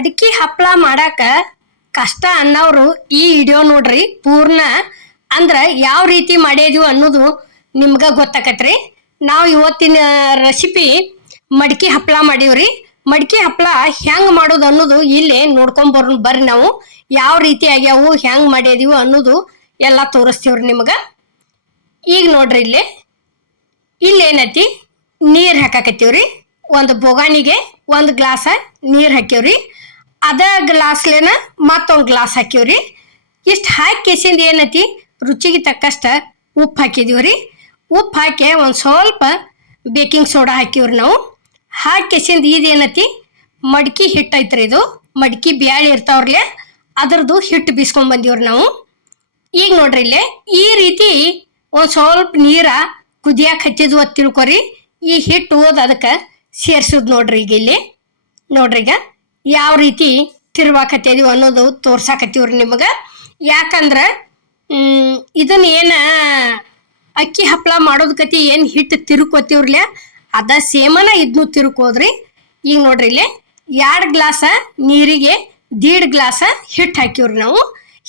ಮಡಕಿ ಹಪ್ಪಳ ಮಾಡಾಕ ಕಷ್ಟ ಅನ್ನೋರು ಈ ವಿಡಿಯೋ ನೋಡ್ರಿ ಪೂರ್ಣ. ಅಂದ್ರ ಯಾವ ರೀತಿ ಮಾಡೇದಿವು ಅನ್ನೋದು ನಿಮ್ಗ ಗೊತ್ತಾಕತ್ರಿ. ನಾವು ಇವತ್ತಿನ ರೆಸಿಪಿ ಮಡಕಿ ಹಪ್ಪಳ ಮಾಡೀವ್ರಿ. ಮಡಕಿ ಹಪ್ಪಳ ಹೆಂಗ್ ಮಾಡೋದು ಅನ್ನೋದು ಇಲ್ಲಿ ನೋಡ್ಕೊಂಡ್ ಬರ್ರಿ. ನಾವು ಯಾವ ರೀತಿ ಆಗ್ಯಾವು, ಹೆಂಗ್ ಮಾಡೇದಿವು ಅನ್ನೋದು ಎಲ್ಲ ತೋರಿಸ್ತೀವ್ರಿ ನಿಮ್ಗ. ಈಗ ನೋಡ್ರಿ ಇಲ್ಲೇನೈತಿ, ನೀರ್ ಹಾಕಾಕತ್ತೀವ್ರಿ. ಒಂದು ಬೊಗಾನಿಗೆ 1 ಗ್ಲಾಸ ನೀರ್ ಹಾಕಿವ್ರಿ. ಅದ ಗ್ಲಾಸ್ಲೇನ ಮತ್ತೊಂದು ಗ್ಲಾಸ್ ಹಾಕಿವ್ರಿ. ಇಷ್ಟು ಹಾಕಿ ಕೇಸಿಂದ ಏನೈತಿ, ರುಚಿಗೆ ತಕ್ಕಷ್ಟ ಉಪ್ಪು ಹಾಕಿದೀವ್ರಿ. ಉಪ್ಪು ಹಾಕಿ ಒಂದು ಸ್ವಲ್ಪ ಬೇಕಿಂಗ್ ಸೋಡಾ ಹಾಕಿವ್ರಿ. ನಾವು ಹಾಕಿ ಕೇಸಿಂದ ಇದೇನೈತಿ, ಮಡ್ಕಿ ಹಿಟ್ಟು ಐತ್ರಿ. ಇದು ಮಡ್ಕಿ ಬ್ಯಾಳಿ ಇರ್ತಾವ್ರಲ್ಲೇ ಅದ್ರದ್ದು ಹಿಟ್ಟು ಬೀಸ್ಕೊಂಡ್ ಬಂದೀವ್ರಿ ನಾವು. ಈಗ ನೋಡ್ರಿ ಈ ರೀತಿ ಒಂದು ಸ್ವಲ್ಪ ನೀರ ಕುದಿಯಾಕ ಹಚ್ಚಿದ್ವು ಅಂತ ತಿಳ್ಕೊರಿ. ಈ ಹಿಟ್ಟು ಓದ್ ಅದಕ್ಕೆ ಸೇರ್ಸುದ್ ನೋಡ್ರಿ. ಈಗ ಇಲ್ಲಿ ನೋಡ್ರಿ, ಈಗ ಯಾವ ರೀತಿ ತಿರ್ವಾಕತ್ತೇದಿವು ಅನ್ನೋದು ತೋರ್ಸಾಕತ್ತೀವ್ರಿ ನಿಮಗೆ. ಯಾಕಂದ್ರೆ ಇದನ್ನ ಏನ ಅಕ್ಕಿ ಹಪ್ಪಳ ಮಾಡೋದ್ ಕತಿ ಏನು ಹಿಟ್ಟು ತಿರುಕೋತೀವ್ರಲ್ಲ, ಅದ ಸೇಮನ ಇದನ್ನು ತಿರುಕೋದ್ರಿ. ಈಗ ನೋಡ್ರಿ 2 ಗ್ಲಾಸ ನೀರಿಗೆ 1.5 ಗ್ಲಾಸ ಹಿಟ್ಟು ಹಾಕಿವ್ರಿ ನಾವು.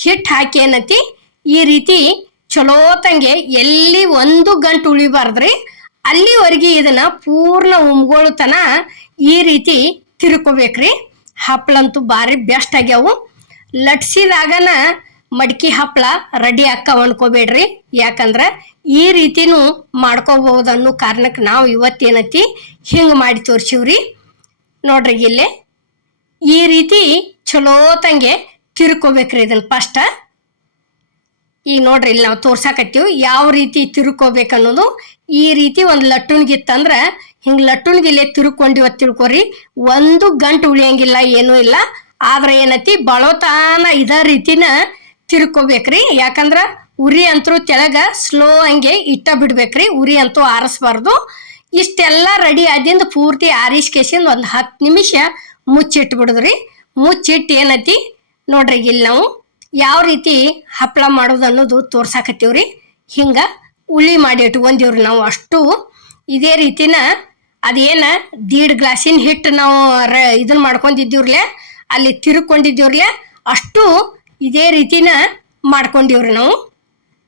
ಹಿಟ್ಟು ಹಾಕಿ ಏನತಿ ಈ ರೀತಿ ಚಲೋತಂಗೆ ಎಲ್ಲಿ 1 ಗಂಟೆ ಉಳಿಬಾರ್ದ್ರಿ, ಅಲ್ಲಿವರೆಗೆ ಇದನ್ನ ಪೂರ್ಣ ಉಮ್ಗೊಳ್ತನ ಈ ರೀತಿ ತಿರ್ಕೋಬೇಕ್ರಿ. ಹಪ್ಪಳಂತೂ ಭಾರಿ ಬೆಸ್ಟ್ ಆಗ್ಯಾವು. ಲಟ್ಸಿದಾಗನ ಮಡ್ಕಿ ಹಪ್ಪಳ ರೆಡಿ ಅಕ್ಕಾವ ಅನ್ಕೋಬೇಡ್ರಿ. ಯಾಕಂದ್ರೆ ಈ ರೀತಿನೂ ಮಾಡ್ಕೋಬಹುದು ಅನ್ನೋ ಕಾರಣಕ್ಕೆ ನಾವು ಇವತ್ತೇನತಿ ಹಿಂಗೆ ಮಾಡಿ ತೋರ್ಸಿವ್ರಿ. ನೋಡ್ರಿ ಇಲ್ಲೇ ಈ ರೀತಿ ಚಲೋತಂಗೆ ತಿರ್ಕೋಬೇಕ್ರಿ ಇದನ್ನ ಫಸ್ಟ್. ಈಗ ನೋಡ್ರಿ ಇಲ್ಲಿ ನಾವು ತೋರ್ಸಾಕತ್ತೀವಿ ಯಾವ ರೀತಿ ತಿರ್ಕೋಬೇಕನ್ನೋದು. ಈ ರೀತಿ ಒಂದು ಲಟ್ಟುಣ್ಗಿತ್ತಂದ್ರ ಹಿಂಗೆ ಲಟ್ಟುಣ್ಗಿಲ್ಲೇ ತಿರ್ಕೊಂಡಿವ ತಿಳ್ಕೊರಿ. 1 ಗಂಟೆ ಉಳಿಯಂಗಿಲ್ಲ, ಏನೂ ಇಲ್ಲ. ಆದ್ರೆ ಏನತಿ ಬಳೋತಾನ ಇದ ರೀತಿನ ತಿರ್ಕೋಬೇಕ್ರಿ. ಯಾಕಂದ್ರ ಉರಿ ಅಂತೂ ತೆಳಗ ಸ್ಲೋ ಹಂಗೆ ಇಟ್ಟ ಬಿಡ್ಬೇಕ್ರಿ. ಉರಿ ಅಂತೂ ಆರಿಸ್ಬಾರ್ದು. ಇಷ್ಟೆಲ್ಲ ರೆಡಿ ಆದಿಂದ ಪೂರ್ತಿ ಆರಿಸ್ಕೇಸಿಂದ ಒಂದು 10 ನಿಮಿಷ ಮುಚ್ಚಿಟ್ಬಿಡುದ್ರಿ. ಮುಚ್ಚಿಟ್ಟು ಏನತಿ ನೋಡ್ರಿ ಇಲ್ಲಿ ನಾವು ಯಾವ ರೀತಿ ಹಪ್ಪಳ ಮಾಡೋದು ಅನ್ನೋದು ತೋರ್ಸಾಕತ್ತೀವ್ರಿ. ಹಿಂಗ ಉಳಿ ಮಾಡಿ ಇಟ್ಕೊಂಡಿವ್ರಿ ನಾವು. ಅಷ್ಟು ಇದೇ ರೀತಿನ ಅದೇನ 1.5 ಗ್ಲಾಸಿನ ಹಿಟ್ಟು ನಾವು ಇದನ್ನ ಮಾಡ್ಕೊಂಡಿದ್ದೀವ್ರಲೆ, ಅಲ್ಲಿ ತಿರ್ಕೊಂಡಿದ್ದೀವ್ರಲೆ, ಅಷ್ಟು ಇದೇ ರೀತಿನ ಮಾಡ್ಕೊಂಡಿವ್ರಿ ನಾವು.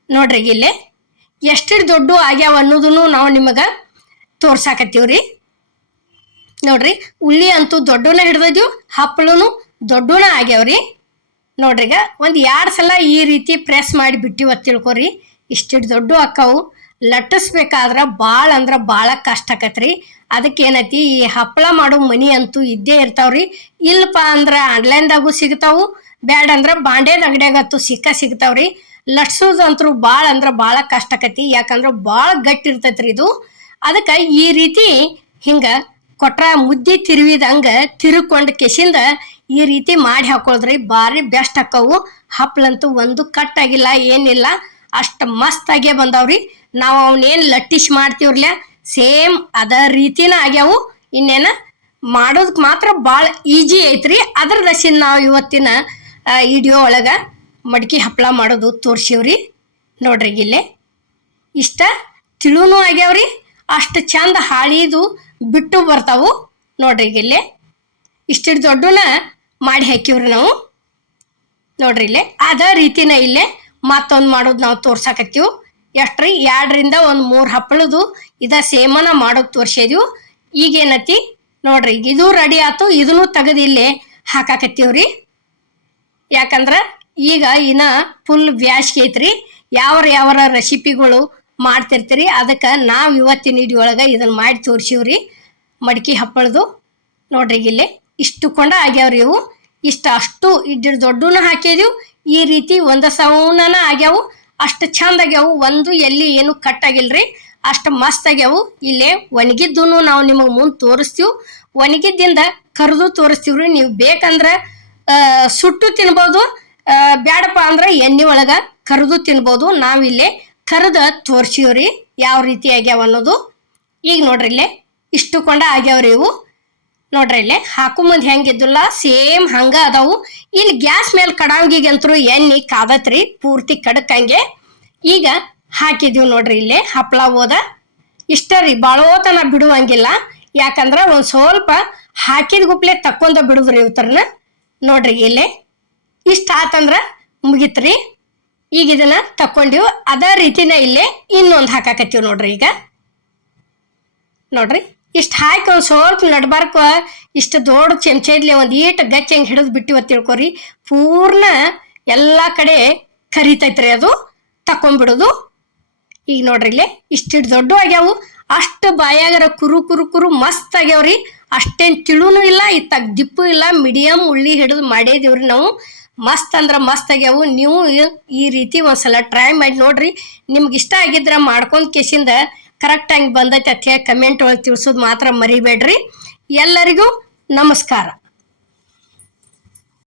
ನೋಡ್ರಿ ಇಲ್ಲಿ ಎಷ್ಟು ದೊಡ್ಡ ಆಗ್ಯಾವ ಅನ್ನೋದನ್ನು ನಾವು ನಿಮಗೆ ತೋರ್ಸಾಕತ್ತೀವ್ರಿ. ನೋಡ್ರಿ ಉಳ್ಳಿ ಅಂತೂ ದೊಡ್ಡನ ಹಿಡ್ದಿದ್ದೀವಿ, ಹಪ್ಪಳನು ದೊಡ್ಡನ ಆಗ್ಯಾವ್ರಿ. ನೋಡ್ರಿ ಈಗ 1-2 ಸಲ ಈ ರೀತಿ ಪ್ರೆಸ್ ಮಾಡಿ ಬಿಟ್ಟಿವ ತಿಳ್ಕೊರಿ. ಇಷ್ಟಿಟ್ಟು ದೊಡ್ಡ ಅಕ್ಕವು ಲಟ್ಟಿಸ್ಬೇಕಾದ್ರೆ ಭಾಳ ಅಂದ್ರೆ ಭಾಳ ಕಷ್ಟ ಆಕತ್ರಿ. ಅದಕ್ಕೆ ಏನೈತಿ, ಈ ಹಪ್ಪಳ ಮಾಡೋ ಮನಿ ಅಂತೂ ಇದ್ದೇ ಇರ್ತಾವ್ರಿ. ಇಲ್ಲಪ್ಪ ಅಂದ್ರೆ ಆನ್ಲೈನ್ದಾಗೂ ಸಿಗ್ತಾವು, ಬ್ಯಾಡ ಅಂದ್ರೆ ಬಾಂಡೇದ ಅಂಗಡಿಯಾಗಂತೂ ಸಿಗ್ತಾವ್ರಿ. ಲಟ್ಸೋದಂತೂ ಭಾಳ ಅಂದ್ರೆ ಭಾಳ ಕಷ್ಟ ಆಕತಿ. ಯಾಕಂದ್ರೆ ಭಾಳ ಗಟ್ಟಿ ಇರ್ತೈತ್ರಿ ಇದು. ಅದಕ್ಕೆ ಈ ರೀತಿ ಹಿಂಗ ಕೊಟ್ರ ಮುದ್ದೆ ತಿರುವಿದಂಗ ತಿರುಕೊಂಡು ಕೆಸಿಂದ ಈ ರೀತಿ ಮಾಡಿ ಹಾಕೊಳ್ದ್ರಿ ಭಾರಿ ಬೆಸ್ಟ್ ಆಕ್ಕವು. ಹಪ್ಪಳಂತೂ ಒಂದು ಕಟ್ಟಾಗಿಲ್ಲ, ಏನಿಲ್ಲ, ಅಷ್ಟು ಮಸ್ತ್ ಆಗೇ ಬಂದಾವ್ರಿ. ನಾವು ಅವನೇನು ಲಟ್ಟಿಸಿ ಮಾಡ್ತೀವ್ರಲ್ಲ ಸೇಮ್ ಅದ ರೀತಿನ ಆಗ್ಯಾವು. ಇನ್ನೇನ ಮಾಡೋದಕ್ಕೆ ಮಾತ್ರ ಭಾಳ ಈಜಿ ಐತ್ರಿ. ಅದ್ರ ದಸಿನ ನಾವು ಇವತ್ತಿನ ವಿಡಿಯೋ ಒಳಗೆ ಮಡ್ಕಿ ಹಪ್ಪಳ ಮಾಡೋದು ತೋರ್ಸಿವ್ರಿ. ನೋಡ್ರಿ ಇಲ್ಲೇ ಇಷ್ಟ ತಿಳುನು ಆಗ್ಯಾವ್ರಿ, ಅಷ್ಟು ಚಂದ ಹಾಳಿದು ಬಿಟ್ಟು ಬರ್ತಾವು. ನೋಡ್ರಿ ಇಲ್ಲೇ ಇಷ್ಟಿಟ್ಟು ದೊಡ್ಡನ ಮಾಡಿ ಹಾಕಿವ್ರಿ ನಾವು. ನೋಡ್ರಿ ಇಲ್ಲೇ ಅದ ರೀತಿನ ಇಲ್ಲೇ ಮತ್ತೊಂದು ಮಾಡೋದು ನಾವು ತೋರ್ಸಾಕತ್ತೀವಿ. ಎಷ್ಟ್ರಿ 2ರಿಂದ 3 ಹಪ್ಪಳದು ಇದ ಸೇಮನ ಮಾಡೋದು ತೋರ್ಸಿದೀವಿ. ಈಗೇನತಿ ನೋಡ್ರಿ ಇದು ರೆಡಿ ಆಯ್ತು. ಇದನ್ನು ತೆಗೆದು ಇಲ್ಲೇ ಹಾಕಾಕತ್ತೀವ್ರಿ. ಯಾಕಂದ್ರೆ ಈಗ ಇನ್ನ ಫುಲ್ ಬ್ಯಾಸ್ಗೆ ಐತ್ರಿ. ಯಾವ ರೆಸಿಪಿಗಳು ಮಾಡ್ತಿರ್ತೀರಿ, ಅದಕ್ಕೆ ನಾವು ಇವತ್ತಿನ ವಿಡಿಯೋ ಒಳಗೆ ಇದನ್ನ ಮಾಡಿ ತೋರ್ಸಿವ್ರಿ ಮಡ್ಕಿ ಹಪ್ಪಳದು. ನೋಡ್ರಿ ಇಲ್ಲೇ ಇಷ್ಟು ಕೊಂಡ ಆಗ್ಯಾವ್ರಿ ಇವು. ಅಷ್ಟು ಇಡ್ಡಿಡ್ ದೊಡ್ಡನ ಹಾಕಿದೀವಿ. ಈ ರೀತಿ ಒಂದು ಸೌನನ ಆಗ್ಯಾವು. ಅಷ್ಟು ಚಂದ ಆಗ್ಯಾವು. ಒಂದು ಎಲ್ಲಿ ಏನು ಕಟ್ಟಾಗಿಲ್ರಿ, ಅಷ್ಟು ಮಸ್ತ್ ಆಗ್ಯಾವು. ಇಲ್ಲೇ ಒಣಗಿದ್ದು ನಾವು ನಿಮಗೆ ಮುಂದೆ ತೋರಿಸ್ತೀವಿ. ಒಣಗಿದ್ದಿಂದ ಕರೆದು ತೋರಿಸ್ತೀವ್ರಿ. ನೀವು ಬೇಕಂದ್ರೆ ಸುಟ್ಟು ತಿನ್ಬೋದು, ಬ್ಯಾಡಪ್ಪ ಅಂದ್ರೆ ಎಣ್ಣೆ ಒಳಗೆ ಕರೆದು ತಿನ್ಬೋದು. ನಾವಿಲ್ಲೇ ಕರೆದ ತೋರ್ಸಿವ್ರಿ ಯಾವ ರೀತಿ ಆಗ್ಯಾವ ಅನ್ನೋದು. ಈಗ ನೋಡ್ರಿ ಇಲ್ಲೇ ಇಷ್ಟು ಕೊಂಡ ಆಗ್ಯಾವ್ರಿ ಇವು. ನೋಡ್ರಿ ಇಲ್ಲೇ ಹಾಕು ಮುಂದೆ ಹೆಂಗಿದ್ದಿಲ್ಲ ಸೇಮ್ ಹಂಗ ಅದಾವು. ಇಲ್ಲಿ ಗ್ಯಾಸ್ ಮೇಲೆ ಕಡಾಂಗಿಗಂತರೂ ಎಣ್ಣೆ ಕಾದತ್ರಿ ಪೂರ್ತಿ ಕಡಕಂಗೆ. ಈಗ ಹಾಕಿದೀವಿ ನೋಡ್ರಿ ಇಲ್ಲೇ ಹಪ್ಪಳ ಹೋದ ಇಷ್ಟ ರೀ. ಬಾಳೋತನ ಬಿಡುವಂಗಿಲ್ಲ. ಯಾಕಂದ್ರೆ ಒಂದು ಸ್ವಲ್ಪ ಹಾಕಿದ ಗುಪ್ಲೆ ತಕ್ಕೊಂಡ ಬಿಡುದ್ರಿ ಇವತ್ತರನ್ನ. ನೋಡ್ರಿ ಇಲ್ಲೇ ಇಷ್ಟ ಆತಂದ್ರ ಮುಗಿತ್ರಿ. ಈಗ ಇದನ್ನ ತಕ್ಕೊಂಡಿವ್ ಅದೇ ರೀತಿನ ಇಲ್ಲೇ ಇನ್ನೊಂದು ಹಾಕಾಕತ್ತೀವಿ ನೋಡ್ರಿ. ಈಗ ನೋಡ್ರಿ ಇಷ್ಟು ಹಾಕಿ ಒಂದು ಸ್ವಲ್ಪ ನಡ್ಬಾರ್ಕ ಇಷ್ಟು ದೊಡ್ಡ ಚಮಚ ಇಡ್ಲಿ ಒಂದು ಈಟ್ ಗಚ್ಚ ಹೆಂಗೆ ಹಿಡಿದು ಬಿಟ್ಟಿವ ತಿಳ್ಕೊರಿ, ಪೂರ್ಣ ಎಲ್ಲ ಕಡೆ ಕರಿತೈತ್ರಿ ಅದು ತಕೊಂಡ್ಬಿಡೋದು. ಈಗ ನೋಡ್ರಿ ಇಲ್ಲೇ ಇಷ್ಟಿಟ್ಟು ದೊಡ್ಡ ಆಗ್ಯಾವು, ಅಷ್ಟು ಬಾಯಾಗರ ಕುರು ಕುರು ಕುರು ಮಸ್ತ್ ಆಗ್ಯಾವ್ರಿ. ಅಷ್ಟೇನು ತಿಳುನು ಇಲ್ಲ, ಇತ್ತಾಗ ದಿಪ್ಪು ಇಲ್ಲ, ಮೀಡಿಯಮ್ ಉಳ್ಳಿ ಹಿಡಿದು ಮಾಡೇದಿವ್ರಿ ನಾವು. ಮಸ್ತ್ ಅಂದ್ರೆ ಮಸ್ತ್ ಆಗ್ಯಾವು. ನೀವು ಈ ರೀತಿ ಒಂದ್ಸಲ ಟ್ರೈ ಮಾಡಿ ನೋಡ್ರಿ. ನಿಮ್ಗೆ ಇಷ್ಟ ಆಗಿದ್ರ ಮಾಡ್ಕೊಂಡ್ ಕೇಸಿಂದ ಕರೆಕ್ಟಾಗಿ ಬಂದೈತೆ ಅಂತ ಹೇಳಿ ಕಮೆಂಟ್ ಒಳಗೆ ತಿಳಿಸೋದು ಮಾತ್ರ ಮರಿಬೇಡ್ರಿ. ಎಲ್ಲರಿಗೂ ನಮಸ್ಕಾರ.